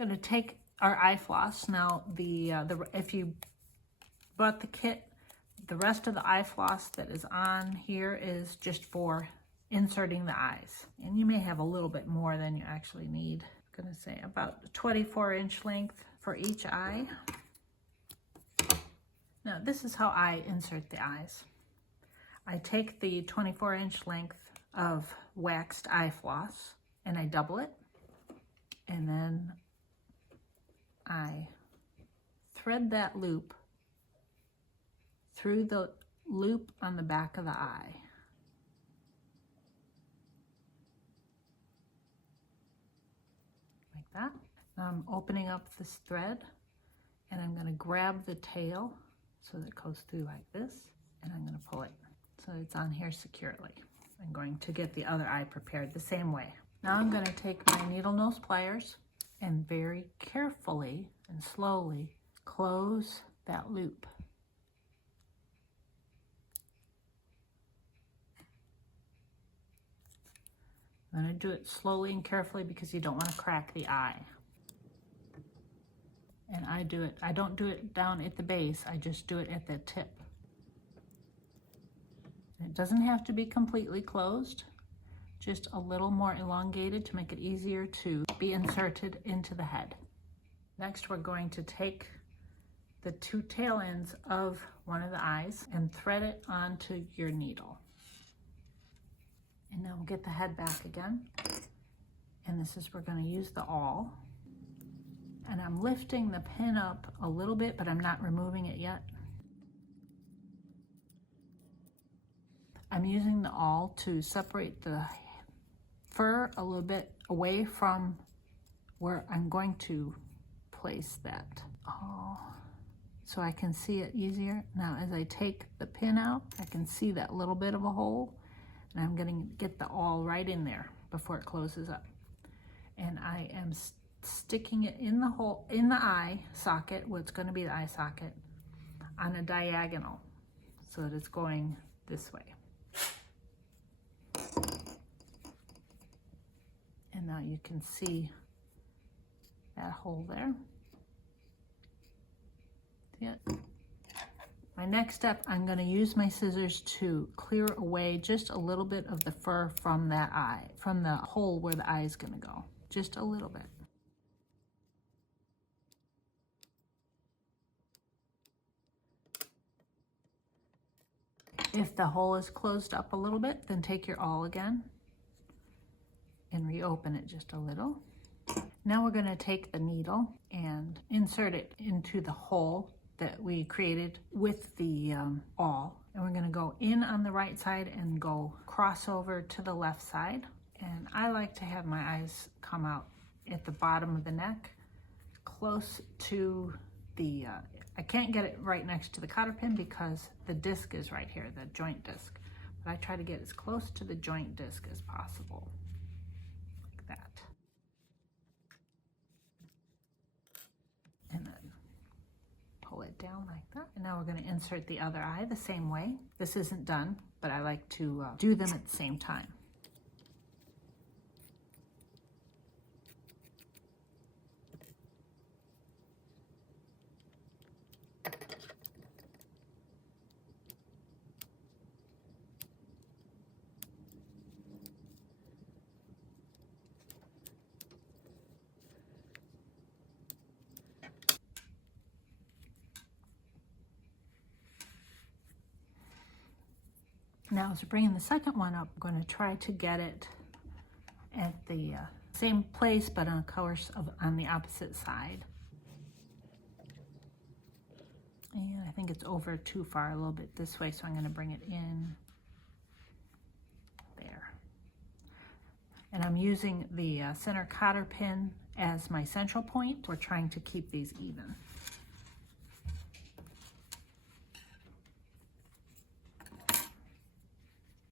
I'm going to take our eye floss. Now, if you bought the kit, the rest of the eye floss that is on here is just for inserting the eyes. And you may have a little bit more than you actually need. I'm going to say about 24-inch length for each eye. Now, this is how I insert the eyes. I take the 24-inch length of waxed eye floss and I double it, and then I thread that loop through the loop on the back of the eye. Like that. Now I'm opening up this thread and I'm going to grab the tail so that it goes through like this, and I'm going to pull it so it's on here securely. I'm going to get the other eye prepared the same way. Now I'm going to take my needle nose pliers and very carefully and slowly close that loop. I'm going to do it slowly and carefully because you don't want to crack the eye. And I don't do it down at the base, I just do it at the tip. It doesn't have to be completely closed, just a little more elongated to make it easier to be inserted into the head. Next, we're going to take the two tail ends of one of the eyes and thread it onto your needle. And now we'll get the head back again. And this is, we're going to use the awl. And I'm lifting the pin up a little bit, but I'm not removing it yet. I'm using the awl to separate the fur a little bit away from where I'm going to place that awl, so I can see it easier. Now as I take the pin out, I can see that little bit of a hole, and I'm going to get the awl right in there before it closes up. And I am sticking it in the hole, in the eye socket, what's going to be the eye socket, on a diagonal so that it's going this way. And now you can see that hole there. See it? My next step, I'm going to use my scissors to clear away just a little bit of the fur from that eye, from the hole where the eye is going to go. Just a little bit. If the hole is closed up a little bit, then take your awl again and reopen it just a little. Now we're going to take the needle and insert it into the hole that we created with the awl. And we're going to go in on the right side and go cross over to the left side. And I like to have my eyes come out at the bottom of the neck, close to the, I can't get it right next to the cotter pin because the disc is right here, the joint disc. But I try to get as close to the joint disc as possible, like that. And then pull it down like that. And now we're going to insert the other eye the same way. This isn't done, but I like to do them at the same time. Now, as we're bringing the second one up, I'm going to try to get it at the same place, but on course on the opposite side. And I think it's over too far, a little bit this way, so I'm going to bring it in there. And I'm using the center cotter pin as my central point. We're trying to keep these even.